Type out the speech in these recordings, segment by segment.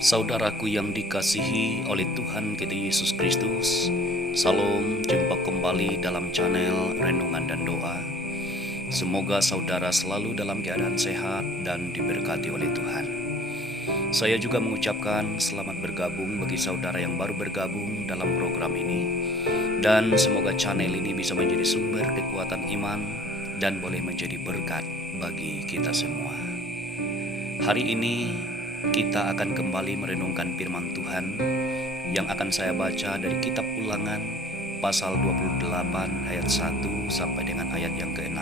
Saudaraku yang dikasihi oleh Tuhan kita Yesus Kristus, Salam, jumpa kembali dalam channel Renungan dan Doa. Semoga saudara selalu dalam keadaan sehat dan diberkati oleh Tuhan. Saya juga mengucapkan selamat bergabung bagi saudara yang baru bergabung dalam program ini. Dan semoga channel ini bisa menjadi sumber kekuatan iman dan boleh menjadi berkat bagi kita semua. Hari ini kita akan kembali merenungkan firman Tuhan yang akan saya baca dari kitab Ulangan pasal 28 ayat 1 sampai dengan ayat yang ke-6,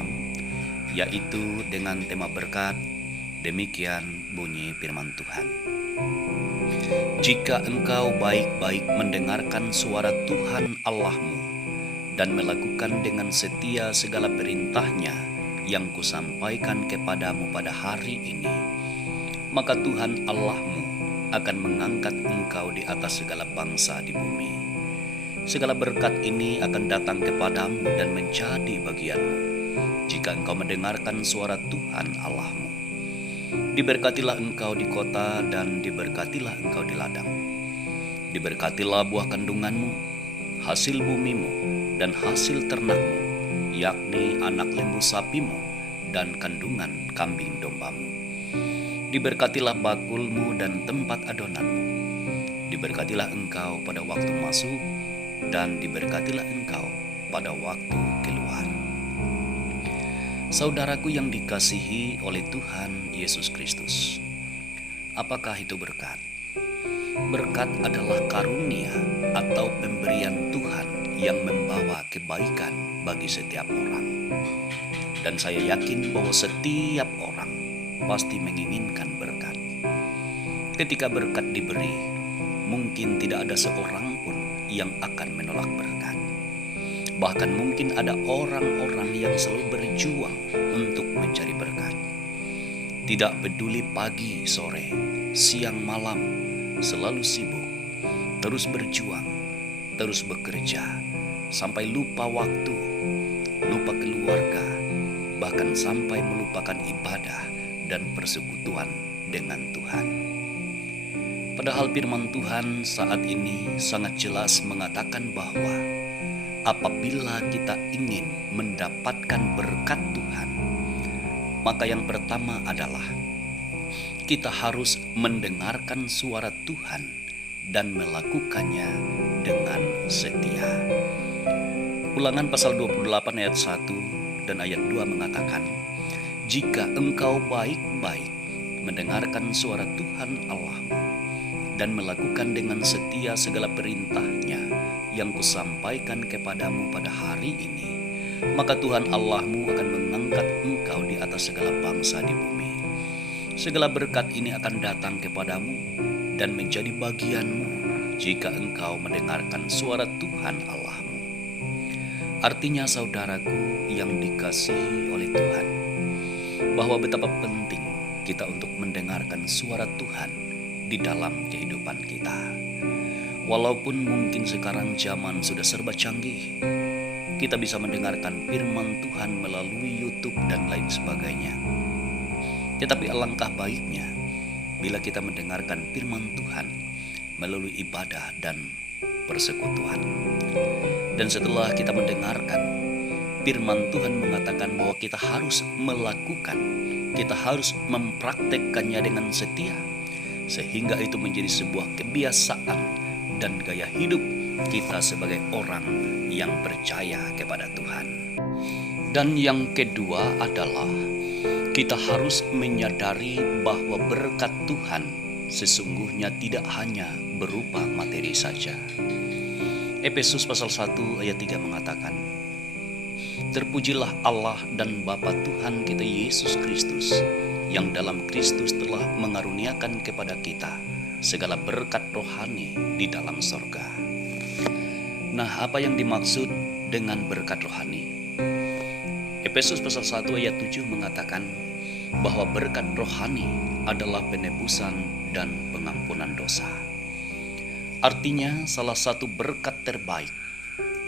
yaitu dengan tema berkat. Demikian bunyi firman Tuhan. Jika engkau baik-baik mendengarkan suara Tuhan Allahmu dan melakukan dengan setia segala perintahnya yang kusampaikan kepadamu pada hari ini, maka Tuhan Allahmu akan mengangkat engkau di atas segala bangsa di bumi. Segala berkat ini akan datang kepadamu dan menjadi bagianmu jika engkau mendengarkan suara Tuhan Allahmu. Diberkatilah engkau di kota dan diberkatilah engkau di ladang. Diberkatilah buah kandunganmu, hasil bumimu, dan hasil ternakmu, yakni anak lembu sapimu dan kandungan kambing dombamu. Diberkatilah bakulmu dan tempat adonanmu. Diberkatilah engkau pada waktu masuk dan diberkatilah engkau pada waktu keluar. Saudaraku yang dikasihi oleh Tuhan Yesus Kristus, apakah itu berkat? Berkat adalah karunia atau pemberian Tuhan yang membawa kebaikan bagi setiap orang. Dan saya yakin bahwa setiap orang pasti menginginkan berkat. Ketika berkat diberi, mungkin tidak ada seorang pun yang akan menolak berkat. Bahkan mungkin ada orang-orang yang selalu berjuang untuk mencari berkat. Tidak peduli pagi, sore, siang, malam, selalu sibuk, terus berjuang, terus bekerja, sampai lupa waktu, lupa keluarga, bahkan sampai melupakan ibadah dan persekutuan dengan Tuhan. Padahal firman Tuhan saat ini sangat jelas mengatakan bahwa apabila kita ingin mendapatkan berkat Tuhan, maka yang pertama adalah kita harus mendengarkan suara Tuhan dan melakukannya dengan setia. Ulangan pasal 28 ayat 1 dan ayat 2 mengatakan, jika engkau baik-baik mendengarkan suara Tuhan Allahmu dan melakukan dengan setia segala perintahnya yang kusampaikan kepadamu pada hari ini, maka Tuhan Allahmu akan mengangkat engkau di atas segala bangsa di bumi. Segala berkat ini akan datang kepadamu dan menjadi bagianmu jika engkau mendengarkan suara Tuhan Allahmu. Artinya saudaraku yang dikasihi oleh Tuhan, bahwa betapa penting kita untuk mendengarkan suara Tuhan di dalam kehidupan kita. Walaupun mungkin sekarang zaman sudah serba canggih, kita bisa mendengarkan firman Tuhan melalui YouTube dan lain sebagainya. Tetapi alangkah baiknya bila kita mendengarkan firman Tuhan melalui ibadah dan persekutuan. Dan setelah kita mendengarkan, firman Tuhan mengatakan bahwa kita harus melakukan, kita harus mempraktekkannya dengan setia, sehingga itu menjadi sebuah kebiasaan dan gaya hidup kita sebagai orang yang percaya kepada Tuhan. Dan yang kedua adalah kita harus menyadari bahwa berkat Tuhan sesungguhnya tidak hanya berupa materi saja. Efesus pasal 1 ayat 3 mengatakan, terpujilah Allah dan Bapa Tuhan kita Yesus Kristus, yang dalam Kristus telah mengaruniakan kepada kita segala berkat rohani di dalam sorga. Nah, apa yang dimaksud dengan berkat rohani? Efesus pasal 1 ayat 7 mengatakan bahwa berkat rohani adalah penebusan dan pengampunan dosa. Artinya salah satu berkat terbaik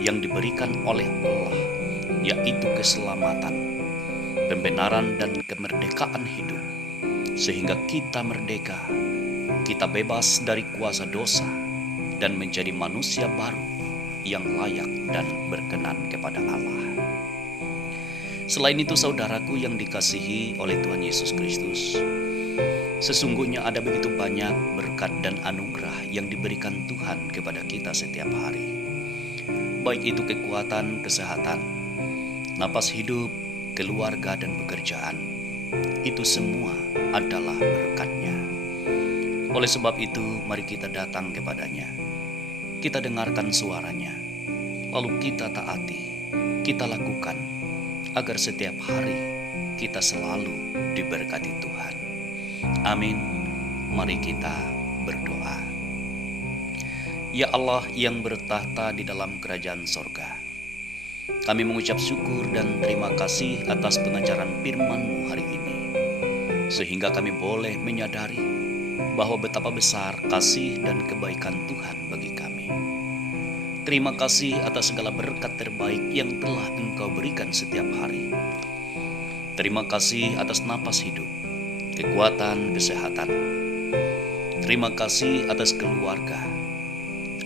yang diberikan oleh Allah, yaitu keselamatan, pembenaran dan kemerdekaan hidup, sehingga kita merdeka, kita bebas dari kuasa dosa dan menjadi manusia baru yang layak dan berkenan kepada Allah. Selain itu, saudaraku yang dikasihi oleh Tuhan Yesus Kristus, sesungguhnya ada begitu banyak berkat dan anugerah yang diberikan Tuhan kepada kita setiap hari. Baik itu kekuatan, kesehatan, napas hidup, keluarga, dan pekerjaan. Itu semua adalah berkat-Nya. Oleh sebab itu, mari kita datang kepada-Nya. Kita dengarkan suara-Nya, lalu kita taati, kita lakukan, agar setiap hari kita selalu diberkati Tuhan. Amin. Mari kita berdoa. Ya Allah yang bertahta di dalam kerajaan sorga, kami mengucap syukur dan terima kasih atas pengajaran firman-Mu hari ini, sehingga kami boleh menyadari bahwa betapa besar kasih dan kebaikan Tuhan bagi kami. Terima kasih atas segala berkat terbaik yang telah Engkau berikan setiap hari. Terima kasih atas napas hidup, kekuatan, kesehatan. Terima kasih atas keluarga,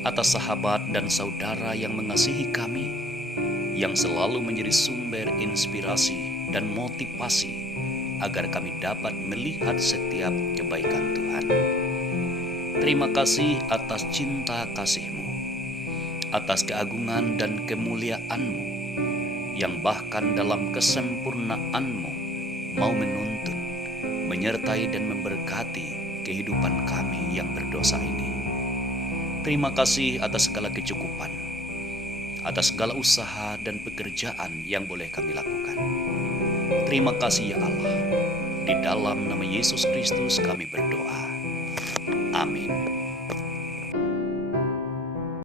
atas sahabat dan saudara yang mengasihi kami, yang selalu menjadi sumber inspirasi dan motivasi agar kami dapat melihat setiap kebaikan Tuhan. Terima kasih atas cinta kasih-Mu, atas keagungan dan kemuliaan-Mu, yang bahkan dalam kesempurnaan-Mu mau menuntun, menyertai dan memberkati kehidupan kami yang berdosa ini. Terima kasih atas segala kecukupan, atas segala usaha dan pekerjaan yang boleh kami lakukan. Terima kasih ya Allah. Di dalam nama Yesus Kristus kami berdoa. Amin.